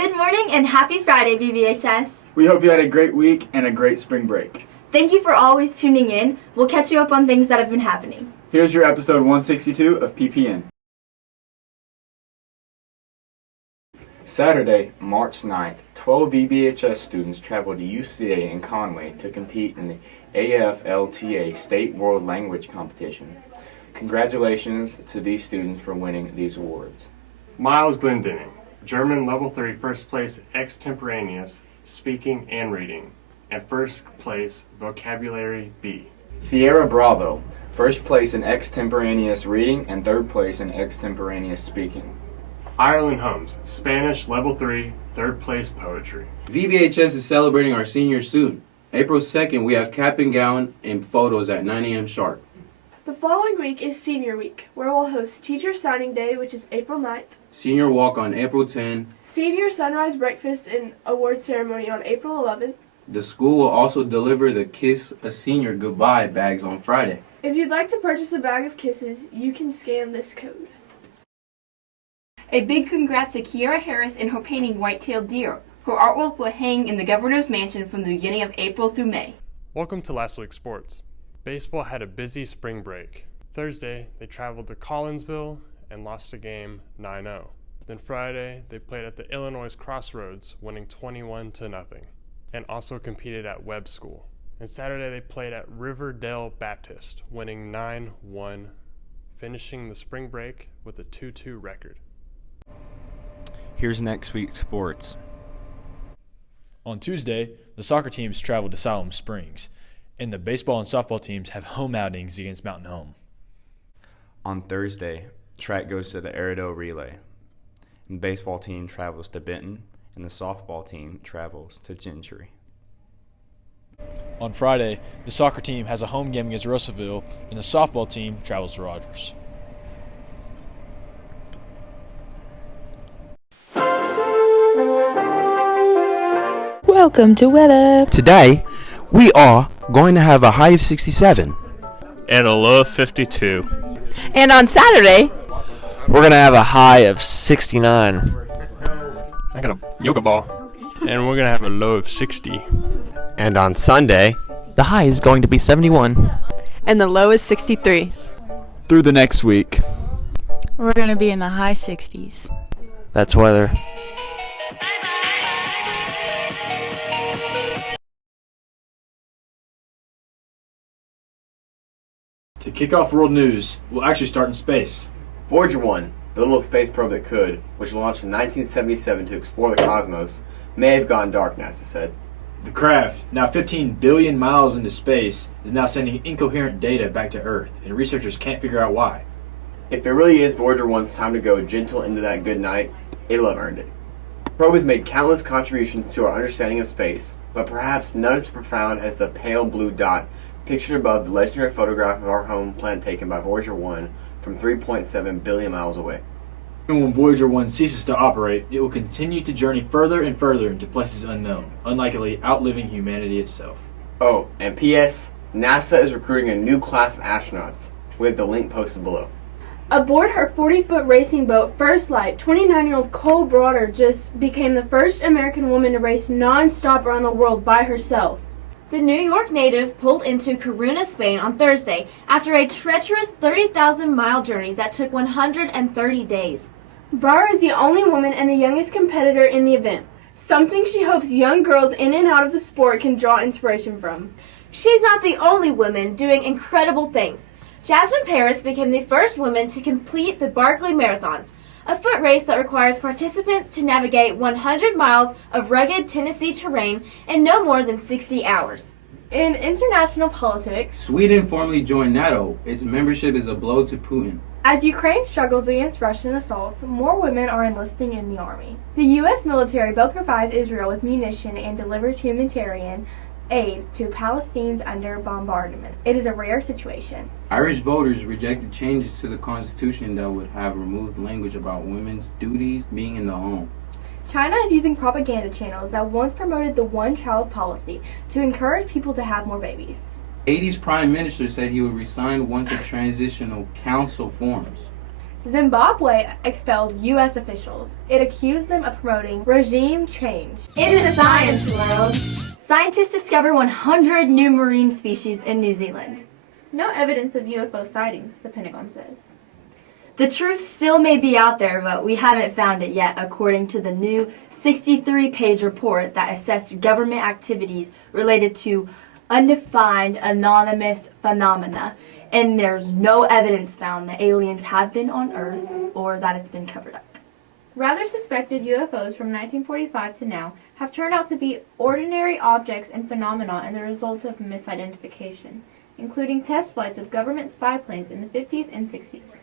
Good morning and happy Friday, VBHS. We hope you had a great week and a great spring break. Thank you for always tuning in. We'll catch you up on things that have been happening. Here's your episode 162 of PPN. Saturday, March 9th, 12 VBHS students traveled to UCA in Conway to compete in the AFLTA State World Language Competition. Congratulations to these students for winning these awards. Miles Glendenning, German Level 3 First Place Extemporaneous Speaking and Reading, and First Place Vocabulary B. Sierra Bravo, First Place in Extemporaneous Reading and Third Place in Extemporaneous Speaking. Ireland Holmes, Spanish Level 3 Third Place Poetry. VBHS is celebrating our seniors soon. April 2nd, we have cap and gown and photos at 9 a.m. sharp. The following week is Senior Week, where we'll host Teacher Signing Day, which is April 9th, Senior Walk on April 10th. Senior Sunrise Breakfast and Award Ceremony on April 11th. The school will also deliver the Kiss a Senior Goodbye bags on Friday. If you'd like to purchase a bag of kisses, you can scan this code. A big congrats to Kiera Harris in her painting White-tailed Deer. Her artwork will hang in the Governor's Mansion from the beginning of April through May. Welcome to last week's sports. Baseball had a busy spring break. Thursday, they traveled to Collinsville and lost a game 9-0. Then Friday, they played at the Illinois Crossroads, winning 21-0, and also competed at Webb School. And Saturday, they played at Riverdale Baptist, winning 9-1, finishing the spring break with a 2-2 record. Here's next week's sports. On Tuesday, the soccer teams traveled to Siloam Springs, and the baseball and softball teams have home outings against Mountain Home. On Thursday, track goes to the Airedale Relay. And the baseball team travels to Benton, and the softball team travels to Gentry. On Friday, the soccer team has a home game against Russellville, and the softball team travels to Rogers. Welcome to weather. Today, we are going to have a high of 67. And a low of 52. And on Saturday, we're going to have a high of 69. I got a yoga ball. And we're going to have a low of 60. And on Sunday, the high is going to be 71. And the low is 63. Through the next week, we're going to be in the high 60s. That's weather. To kick off world news, we'll actually start in space. Voyager 1, the little space probe that could, which launched in 1977 to explore the cosmos, may have gone dark, NASA said. The craft, now 15 billion miles into space, is now sending incoherent data back to Earth, and researchers can't figure out why. If it really is Voyager 1's time to go gentle into that good night, it'll have earned it. The probe has made countless contributions to our understanding of space, but perhaps none as profound as the pale blue dot pictured above the legendary photograph of our home planet taken by Voyager 1 from 3.7 billion miles away. And when Voyager 1 ceases to operate, it will continue to journey further and further into places unknown, unlikely outliving humanity itself. Oh, and P.S. NASA is recruiting a new class of astronauts. We have the link posted below. Aboard her 40-foot racing boat, First Light, 29-year-old Cole Broder just became the first American woman to race non-stop around the world by herself. The New York native pulled into Corunna, Spain on Thursday after a treacherous 30,000-mile journey that took 130 days. Broder is the only woman and the youngest competitor in the event, something she hopes young girls in and out of the sport can draw inspiration from. She's not the only woman doing incredible things. Jasmine Paris became the first woman to complete the Barkley Marathons, a foot race that requires participants to navigate 100 miles of rugged Tennessee terrain in no more than 60 hours. In international politics, Sweden formally joined NATO. Its membership is a blow to Putin. As Ukraine struggles against Russian assaults, more women are enlisting in the army. The U.S. military both provides Israel with munition and delivers humanitarian aid to Palestinians under bombardment. It is a rare situation. Irish voters rejected changes to the constitution that would have removed language about women's duties being in the home. China is using propaganda channels that once promoted the one-child policy to encourage people to have more babies. Haiti's prime minister said he would resign once a transitional council forms. Zimbabwe expelled U.S. officials. It accused them of promoting regime change. In the science world, scientists discover 100 new marine species in New Zealand. No evidence of UFO sightings, the Pentagon says. The truth still may be out there, but we haven't found it yet, according to the new 63-page report that assessed government activities related to undefined anonymous phenomena. And there's no evidence found that aliens have been on Earth or that it's been covered up. Rather suspected UFOs from 1945 to now have turned out to be ordinary objects and phenomena and the result of misidentification, including test flights of government spy planes in the 50s and 60s.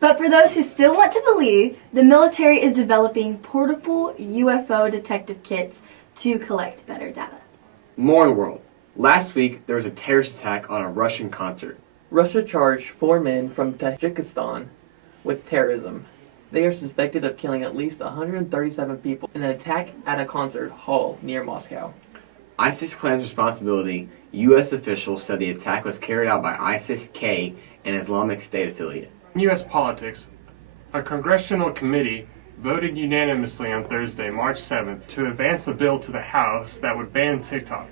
But for those who still want to believe, the military is developing portable UFO detective kits to collect better data. More in the world. Last week, there was a terrorist attack on a Russian concert. Russia charged 4 men from Tajikistan with terrorism. They are suspected of killing at least 137 people in an attack at a concert hall near Moscow. ISIS claims responsibility. U.S. officials said the attack was carried out by ISIS-K, an Islamic State affiliate. In U.S. politics, a congressional committee voted unanimously on Thursday, March 7th, to advance a bill to the House that would ban TikTok,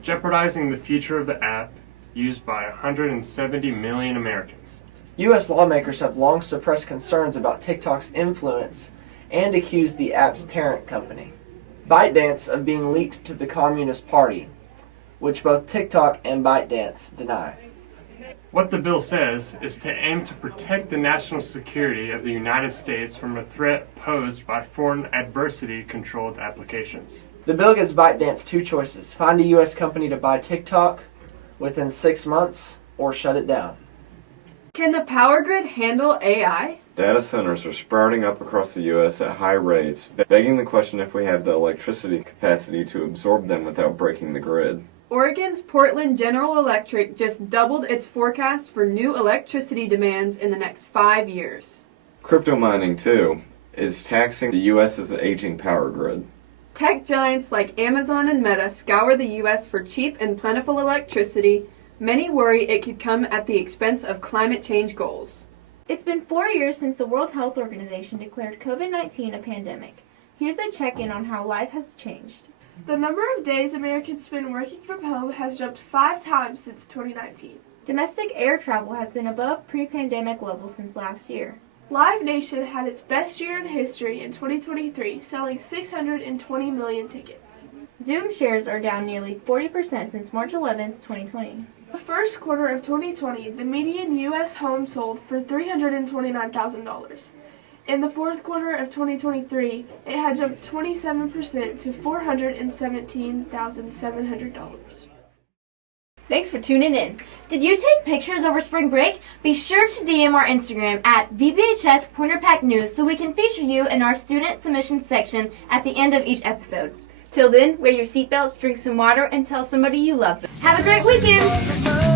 jeopardizing the future of the app used by 170 million Americans. U.S. lawmakers have long suppressed concerns about TikTok's influence and accused the app's parent company, ByteDance, of being leaked to the Communist Party, which both TikTok and ByteDance deny. What the bill says is to aim to protect the national security of the United States from a threat posed by foreign adversary-controlled applications. The bill gives ByteDance 2 choices: find a U.S. company to buy TikTok within 6 months or shut it down. Can the power grid handle AI? Data centers are sprouting up across the U.S. at high rates, begging the question if we have the electricity capacity to absorb them without breaking the grid. Oregon's Portland General Electric just doubled its forecast for new electricity demands in the next 5 years. Crypto mining, too, is taxing the U.S.'s aging power grid. Tech giants like Amazon and Meta scour the U.S. for cheap and plentiful electricity. Many worry it could come at the expense of climate change goals. It's been 4 years since the World Health Organization declared COVID-19 a pandemic. Here's a check-in on how life has changed. The number of days Americans spend working from home has jumped 5 times since 2019. Domestic air travel has been above pre-pandemic levels since last year. Live Nation had its best year in history in 2023, selling 620 million tickets. Zoom shares are down nearly 40% since March 11, 2020. The first quarter of 2020, the median U.S. home sold for $329,000. In the fourth quarter of 2023, it had jumped 27% to $417,700. Thanks for tuning in. Did you take pictures over spring break? Be sure to DM our Instagram at VBHS Pointer Pack News so we can feature you in our student submissions section at the end of each episode. Till then, wear your seatbelts, drink some water, and tell somebody you love them. Have a great weekend!